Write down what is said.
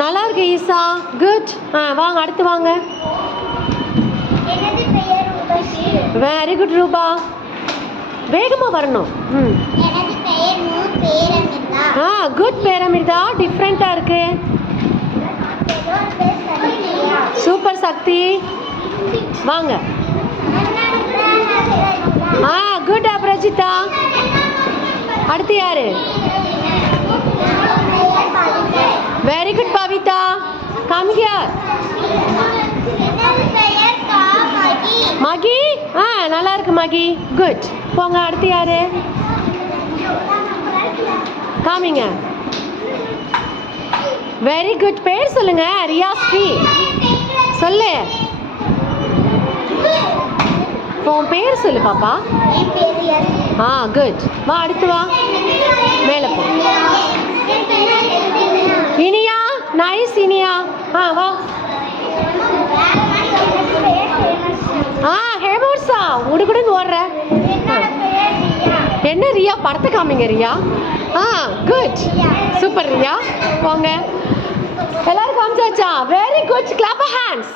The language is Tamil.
நல்லா இருக்கு ஈசா. குட். வாங்க அடுத்து வாங்க. Very good Rupa. வேகமாக வரணும். குட் பேரமிர்தா. டிஃப்ரெண்ட்டாக இருக்கு. சூப்பர் சக்தி. வாங்க. குட் அப்ரஜிதா. அடுத்து யாரு? Very good Pavitha. Come here. Mahi. நல்லா இருக்கு மகி. குட். போங்க அடுத்து யாரு? காமிங்க. Very good. பேர் சொல்லுங்க. ரியாஸ்ரீ சொல்லு. உன் பேர் சொல்லு பாப்பா. குட். வா அடுத்து வா. மேலே போ. இனியா. நைஸ் இனியா. வா. ஹேமோர்ஸா உடுகுடுன்னு ஓடுற. என்ன ரியா? படத்தை காமிங்க ரியா. குட். சூப்பர் ரியா. போங்க. எல்லாரும் காமிச்சாச்சா? Very good. Clap hands.